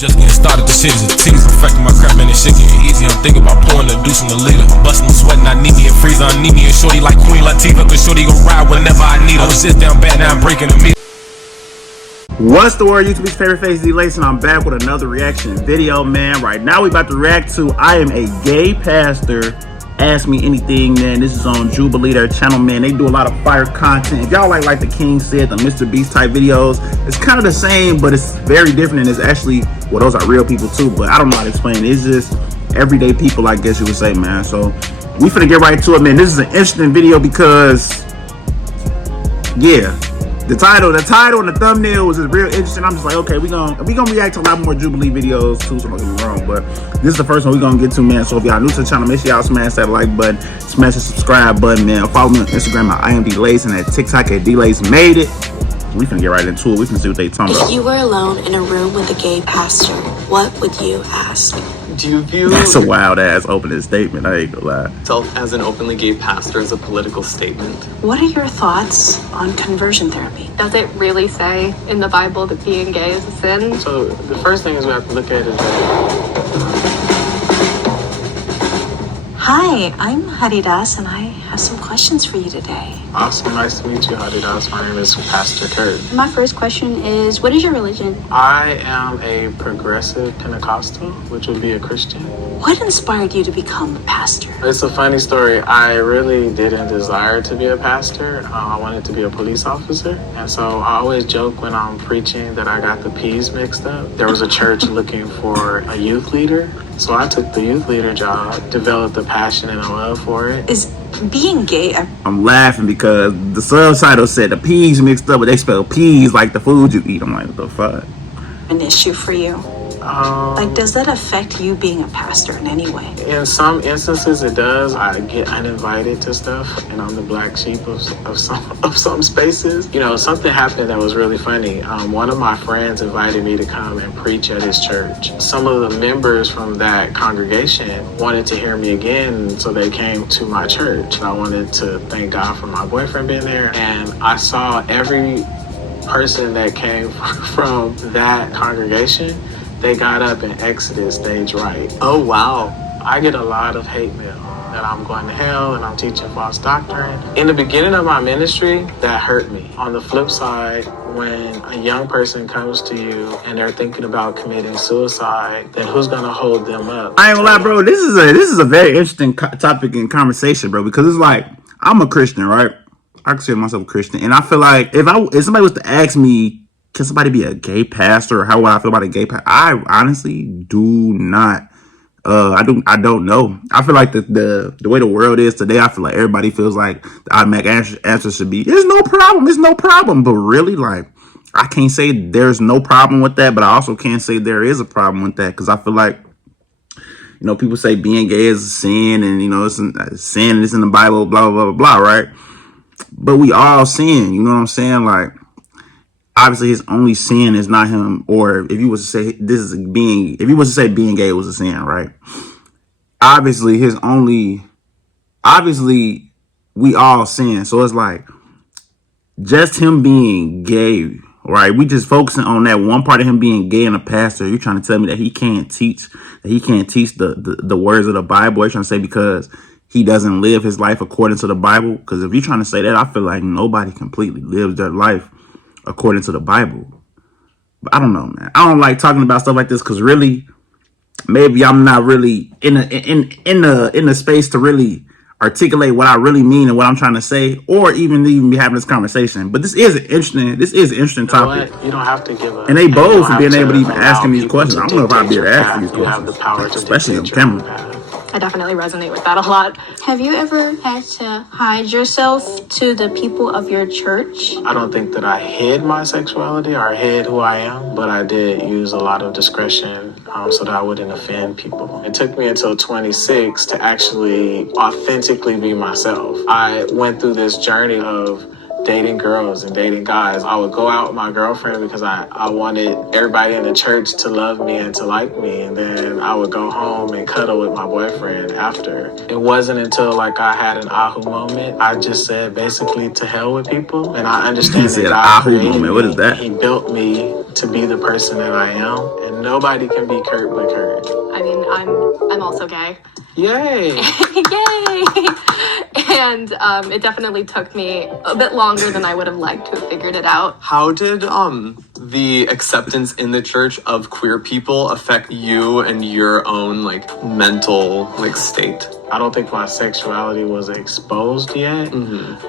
Just getting started, the shit is a tease. Perfecting my crap, man, this shit getting easy. I'm thinking about pouring the deuce in the leader. Busting, I'm sweating, I need me a freezer. I need me a shorty like Queen Latifah. Cause shorty gon' ride whenever I need her. I was just down bad, now I'm breaking the meat. What's the word, YouTube's favorite face, DLace, and I'm back with another reaction video, man. Right now, we about to react to I Am a Gay Pastor. Ask Me Anything, man. This is on Jubilee, their channel, man. They do a lot of fire content. If y'all like the King said, the Mr. Beast type videos, it's kind of the same, but it's very different. And it's actually, well, those are real people too, but I don't know how to explain it. It's just everyday people, I guess you would say, man. So we finna get right to it, man. This is an interesting video because, yeah, the title and the thumbnail was just real interesting. I'm just like, okay, we gonna react to a lot more Jubilee videos too, so don't get me wrong, but this is the first one we're gonna get to, man. So if y'all new to the channel, make sure y'all smash that like button, smash the subscribe button, man. Follow me on Instagram at I am DLace and at TikTok at DlaceMadeIt. We finna get right into it. We finna see what they talking about. If you were alone in a room with a gay pastor, what would you ask? Do you view That's a wild ass opening statement, I ain't gonna lie. yourself as an openly gay pastor as a political statement? What are your thoughts on conversion therapy? Does it really say in the Bible that being gay is a sin? So the first thing is we have to look at is that Hi, I'm Haridas and I have some questions for you today. awesome, nice to meet you, Hadidas. My name is Pastor Kurt. My first question is, what is your religion? I am a progressive Pentecostal, which would be a Christian. What inspired you to become a pastor? It's a funny story. I really didn't desire to be a pastor. I wanted to be a police officer. And so I always joke when I'm preaching that I got the P's mixed up. There was a church looking for a youth leader. So I took the youth leader job, developed a passion and a love for it. Is being gay I'm laughing because the subtitle said the peas mixed up, but they spell peas like the food you eat. I'm like, what the fuck? an issue for you? Like, does that affect you being a pastor in any way? In some instances it does. I get uninvited to stuff and I'm the black sheep of some spaces. You know, something happened that was really funny. One of my friends invited me to come and preach at his church. Some of the members from that congregation wanted to hear me again, so they came to my church. I wanted to thank God for my boyfriend being there, and I saw every person that came from that congregation, they got up and exited stage right. Oh, wow. I get a lot of hate mail that I'm going to hell and I'm teaching false doctrine. In the beginning of my ministry, that hurt me. On the flip side, when a young person comes to you and they're thinking about committing suicide, then who's gonna hold them up? I ain't gonna lie, bro. This is a very interesting topic and conversation, bro, because it's like, I'm a Christian, right? I consider myself a Christian, and I feel like if somebody was to ask me, can somebody be a gay pastor, or how would I feel about a gay pastor? I honestly do not. I don't know. I feel like the way the world is today, I feel like everybody feels like the automatic answer should be, there's no problem, it's no problem. But really, like, I can't say there's no problem with that, but I also can't say there is a problem with that, because I feel like, you know, people say being gay is a sin, and, you know, it's a sin, and it's in the Bible, blah, blah, blah, blah, right? But we all sin, you know what I'm saying? Like, obviously his only sin is not him, or if you was to say if you was to say being gay was a sin, right? Obviously we all sin. So it's like, just him being gay, right? We just focusing on that one part of him being gay and a pastor. You're trying to tell me that he can't teach the words of the Bible? You're trying to say because he doesn't live his life according to the Bible? Because if you're trying to say that, I feel like nobody completely lives their life according to the Bible. But I don't know, man. I don't like talking about stuff like this, because really, maybe I'm not really in the space to really articulate what I really mean and what I'm trying to say, or even be having this conversation. But this is an interesting topic. You don't have to give up. And they both for being able to even asking these questions. I don't know if I'd be able to ask these questions, have the power to especially on camera. I definitely resonate with that a lot. Have you ever had to hide yourself to the people of your church? I don't think that I hid my sexuality or hid who I am, but I did use a lot of discretion so that I wouldn't offend people. It took me until 26 to actually authentically be myself. I went through this journey of dating girls and dating guys. I would go out with my girlfriend because I wanted everybody in the church to love me and to like me, and then I would go home and cuddle with my boyfriend after. It wasn't until like I had an ahoo moment, I just said basically to hell with people, and I understand that God created me. What is that? He built me to be the person that I am, and Nobody can be Kurt but Kurt. I mean, I'm also gay. Yay! Yay! And it definitely took me a bit longer than I would have liked to have figured it out. How did the acceptance in the church of queer people affect you and your own like mental like state? I don't think my sexuality was exposed yet,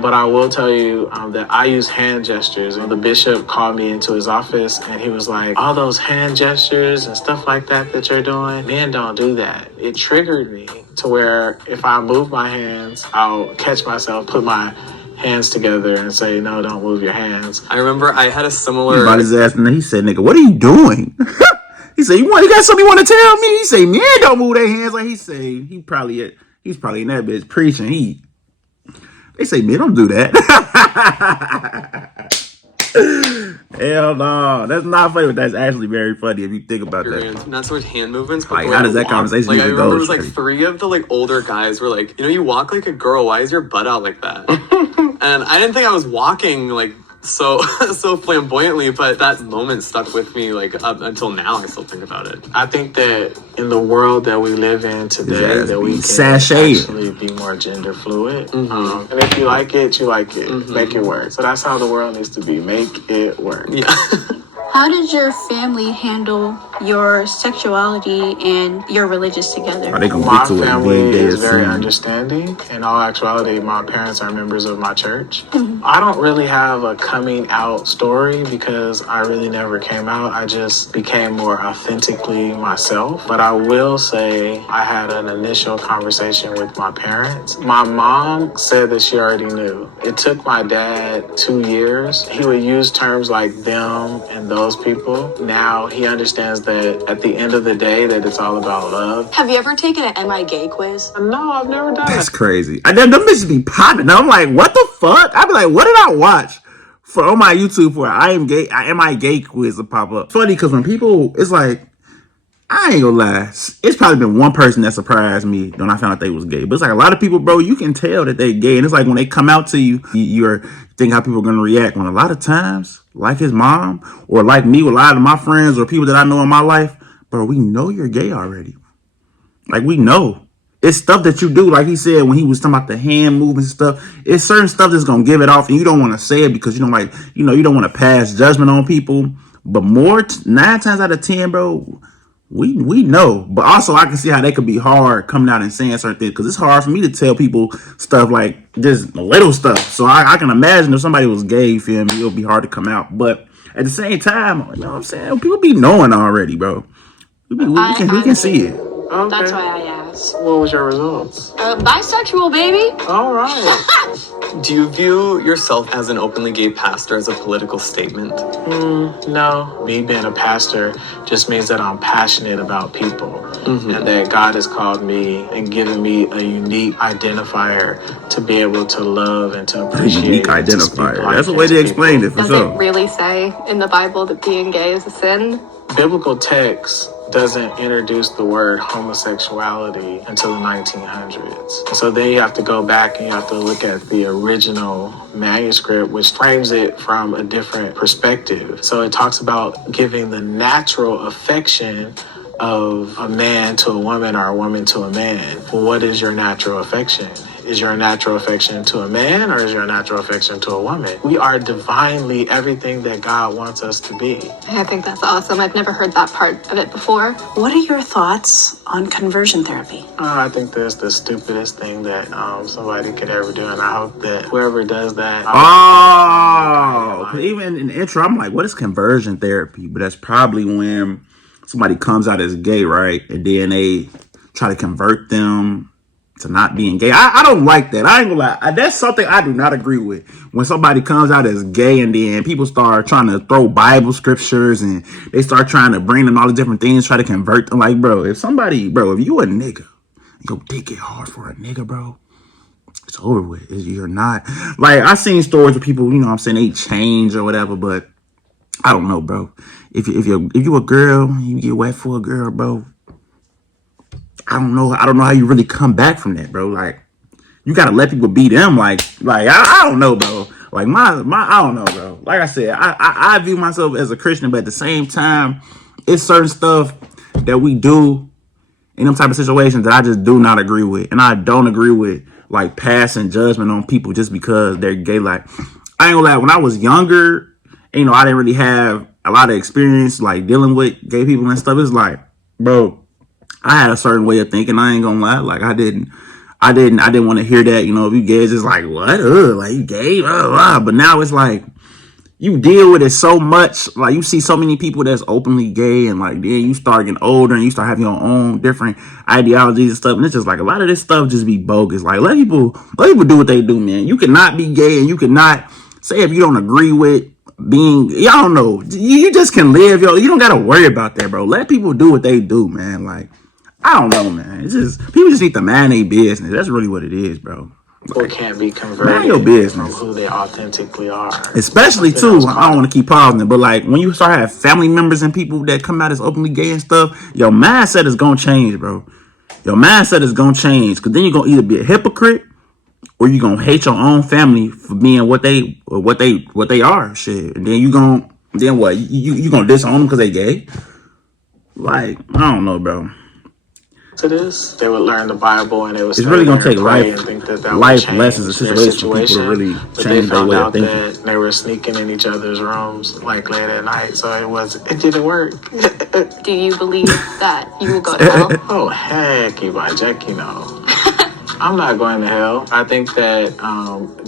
but I will tell you that I use hand gestures. And the bishop called me into his office and he was like, all those hand gestures and stuff like that you're doing, men don't do that. It triggered me to where if I move my hands, I'll catch myself, put my hands together and say, no, don't move your hands. I remember I had a similar... He brought his ass and he said, nigga, what are you doing? He said, you got something you want to tell me? He say, men don't move their hands. Like he say, he's probably in that bitch preaching. They say, man, don't do that. Hell no. That's not funny, but that's actually very funny if you think about that. Not so much hand movements, but like, how does that conversation like, I remember go? it was like 3 of the like older guys were like, you walk like a girl. Why is your butt out like that? And I didn't think I was walking like so flamboyantly, but that moment stuck with me like up until now. I still think about it. I think that in the world that we live in today, that we can actually be more gender fluid. And if you like it, you like it. Make it work. So that's how the world needs to be. Make it work. Yeah. How did your family handle your sexuality and your religious together? My family is very understanding. In all actuality, my parents are members of my church. I don't really have a coming out story because I really never came out. I just became more authentically myself. But I will say I had an initial conversation with my parents. My mom said that she already knew. It took my dad 2 years. He would use terms like them and those people. Now he understands that at the end of the day that it's all about love. Have you ever taken an Am I Gay quiz? No, I've never done it. That's crazy. Them bitches be popping. I'm like, what the fuck? I'd be like, what did I watch on my YouTube for Am I Gay quiz to pop up? Funny because when people, it's like, I ain't gonna lie. It's probably been one person that surprised me when I found out they was gay. But it's like a lot of people, bro, you can tell that they gay. And it's like when they come out to you, you're thinking how people are gonna react. When a lot of times, like his mom, or like me with a lot of my friends or people that I know in my life, bro, we know you're gay already. Like we know. It's stuff that you do, like he said when he was talking about the hand movements and stuff. It's certain stuff that's gonna give it off, and you don't want to say it because you don't want to pass judgment on people. But 9 times out of 10, bro, we know. But also I can see how they could be hard coming out and saying certain things because it's hard for me to tell people stuff like just little stuff. So I can imagine if somebody was gay, you feel me, it would be hard to come out. But at the same time, you know what I'm saying? People be knowing already, bro. We can see it. Okay. That's why I asked. What was your results? Bisexual, baby. All right. Do you view yourself as an openly gay pastor as a political statement? No. Me being a pastor just means that I'm passionate about people and that God has called me and given me a unique identifier to be able to love and to appreciate. Unique identifier. That's the way they explained it for Does sure. it really say in the Bible that being gay is a sin? Biblical text doesn't introduce the word homosexuality until the 1900s. So then you have to go back and you have to look at the original manuscript, which frames it from a different perspective. So it talks about giving the natural affection of a man to a woman or a woman to a man. Well, what is your natural affection? Is your natural affection to a man or is your natural affection to a woman? We are divinely everything that God wants us to be. I think that's awesome. I've never heard that part of it before. What are your thoughts on conversion therapy? I think that's the stupidest thing that somebody could ever do, and I hope that whoever does that... Even in the intro, I'm like, what is conversion therapy? But that's probably when somebody comes out as gay, right? And then they try to convert them to not being gay. I don't like that. I ain't gonna lie. That's something I do not agree with. When somebody comes out as gay and then people start trying to throw Bible scriptures and they start trying to bring them all the different things, try to convert them. Like, bro, if you a nigga, your dick get hard for a nigga, bro, it's over with. You're not. Like, I seen stories where people, you know what I'm saying, they change or whatever, but I don't know, bro. If you a girl, you get wet for a girl, bro, I don't know how you really come back from that, bro. Like, you gotta let people be them. Like I don't know, bro. Like my I don't know, bro. Like I said, I view myself as a Christian, but at the same time, it's certain stuff that we do in them type of situations that I just do not agree with. And I don't agree with like passing judgment on people just because they're gay. Like, I ain't gonna lie, when I was younger, you know, I didn't really have a lot of experience like dealing with gay people and stuff. It's like, bro, I had a certain way of thinking. I ain't gonna lie. Like, I didn't want to hear that. You know, if you gay, it's just like, what? Like, you gay? Blah, blah. But now it's like, you deal with it so much. Like, you see so many people that's openly gay, and like, then you start getting older and you start having your own different ideologies and stuff. And it's just like a lot of this stuff just be bogus. Like, let people do what they do, man. You cannot be gay, and you cannot say if you don't agree with being, y'all don't know. You just can live, yo. You don't gotta worry about that, bro. Let people do what they do, man. Like, I don't know, man. It's just, people just need to mind their business. That's really what it is, bro. People can't be converted your business. from who they authentically are. Especially too, I don't want to keep pausing it, but like when you start having family members and people that come out as openly gay and stuff, your mindset is gonna change, bro. Your mindset is gonna change, because then you're gonna either be a hypocrite or you're gonna hate your own family for being what they are. Shit. And then what? You gonna disown them because they gay? Like, I don't know, bro. To this, they would learn the Bible, and it was really gonna take life lessons and situations for people to really but change they their found way of out thinking. that they were sneaking in each other's rooms like late at night, so it didn't work. Do you believe that you will go to hell? Oh heck, you Jack, you know. I'm not going to hell. I think that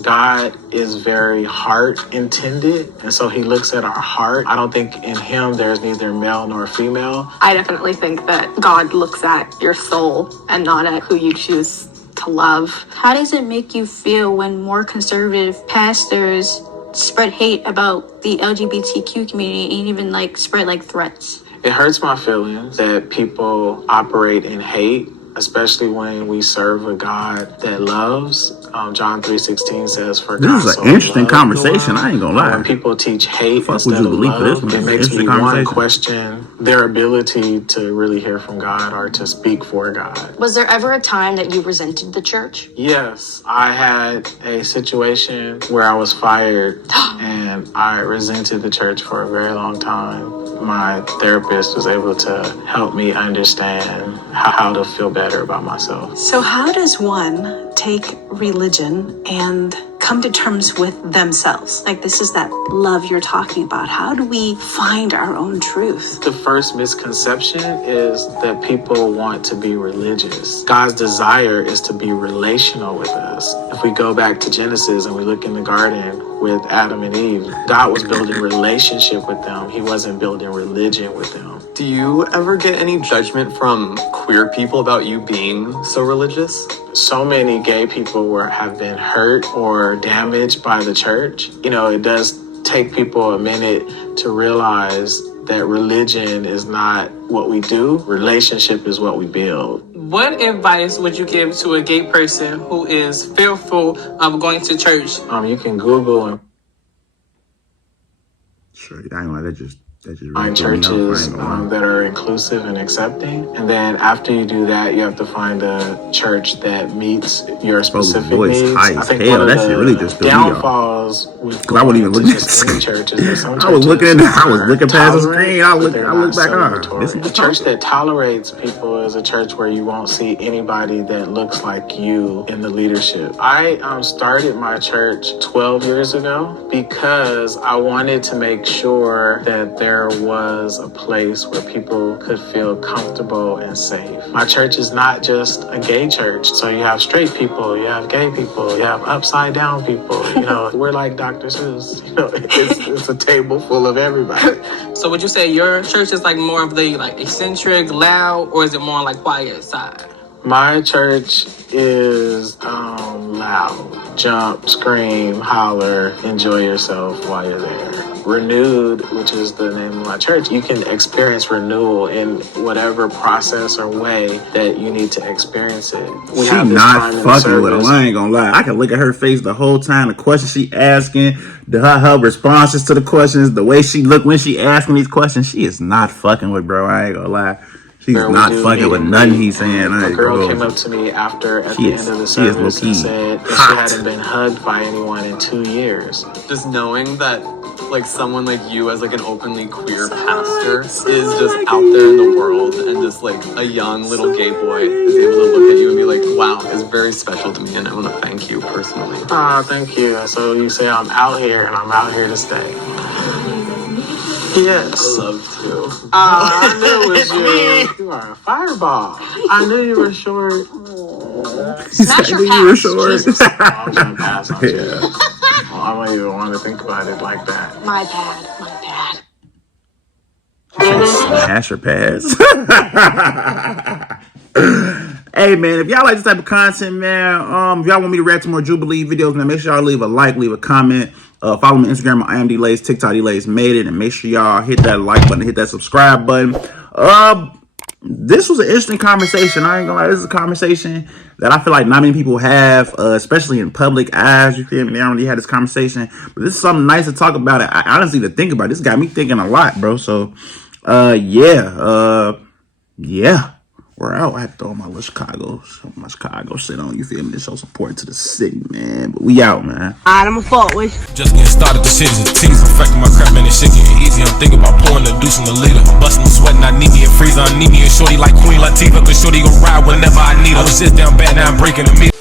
God is very heart intended, and so he looks at our heart. I don't think in him there's neither male nor female. I definitely think that God looks at your soul and not at who you choose to love. How does it make you feel when more conservative pastors spread hate about the LGBTQ community and even like spread like threats? It hurts my feelings that people operate in hate, especially when we serve a God that loves. John 3:16 says, "For God This is so an interesting loved conversation. the world." I ain't gonna lie. When people teach hate Fuck instead with of jubilee for this love, one. it It's makes an me interesting one conversation. question their ability to really hear from God or to speak for God. Was there ever a time that you resented the church? Yes, I had a situation where I was fired and I resented the church for a very long time. My therapist was able to help me understand how to feel better about myself. So how does one take religion and come to terms with themselves? Like, this is that love you're talking about. How do we find our own truth? The first misconception is that people want to be religious. God's desire is to be relational with us. If we go back to Genesis and we look in the garden with Adam and Eve, God was building relationship with them. He wasn't building religion with them. Do you ever get any judgment from queer people about you being so religious? So many gay people have been hurt or damaged by the church. You know, it does take people a minute to realize that religion is not what we do. Relationship is what we build. What advice would you give to a gay person who is fearful of going to church? You can Google and Sure, I ain't like that. Just really find churches that are inclusive and accepting. And then after you do that, you have to find a church that meets your specific needs. High I as think hell. one of That shit the really just threw me off. downfalls with I wasn't even looking at any churches. That some I was looking churches past the tolerate, screen. I but look they're back not on. celebratory. A church that tolerates people is a church where you won't see anybody that looks like you in the leadership. I started my church 12 years ago because I wanted to make sure that there was a place where people could feel comfortable and safe. My church is not just a gay church. So you have straight people, you have gay people, you have upside down people. You know, we're like Dr. Seuss. You know, it's a table full of everybody. So would you say your church is like more of the like eccentric, loud, or is it more like quiet side? My church is loud. Jump, scream, holler, enjoy yourself while you're there. Renewed, which is the name of my church, you can experience renewal in whatever process or way that you need to experience it. We She have this not time in the fucking with him. service. I ain't gonna lie. I can look at her face the whole time. The questions she asking, her responses to the questions, the way she look when she asking these questions. She is not fucking with, bro. I ain't gonna lie. She's not fucking with nothing he's saying. A girl came up to me at the end of the service and said that she hadn't been hugged by anyone in 2 years. Just knowing that like someone like you as like an openly queer pastor is just out there in the world, and just like a young little gay boy is able to look at you and be like, wow, it's very special to me, and I want to thank you personally. Thank you. So you say I'm out here, and I'm out here to stay. Yes. I love to. I knew it was you. You are a fireball. I knew you were short. Smash your You were pass. short. Jesus. I'm gonna pass on you. Yeah. Well, I don't even want to think about it like that. My bad. My bad. Smash or pass. Hey man, if y'all like this type of content, man, if y'all want me to react to more Jubilee videos, man, make sure y'all leave a like, leave a comment. Follow me on Instagram. I am DLace, TikTok DlaceMadeIt, and make sure y'all hit that like button, hit that subscribe button. This was an interesting conversation. I ain't gonna lie, this is a conversation that I feel like not many people have, especially in public eyes. You feel me? They don't really have this conversation, but this is something nice to talk about. I honestly to think about. This got me thinking a lot, bro. So, yeah. We're out. I had to throw my little Chicago shit on. You feel me? To show support to the city, man. But we out, man. I'm a fault with. Just getting started, the shit is a tease. Perfecting my crap, man, this shit getting easy. I'm thinking about pouring the deuce in the leader. Busting, I'm sweating, I need me a freezer. I need me a shorty like Queen Latifah, cause shorty gon' ride whenever I need her. I was just down bad, now I'm breaking the meter.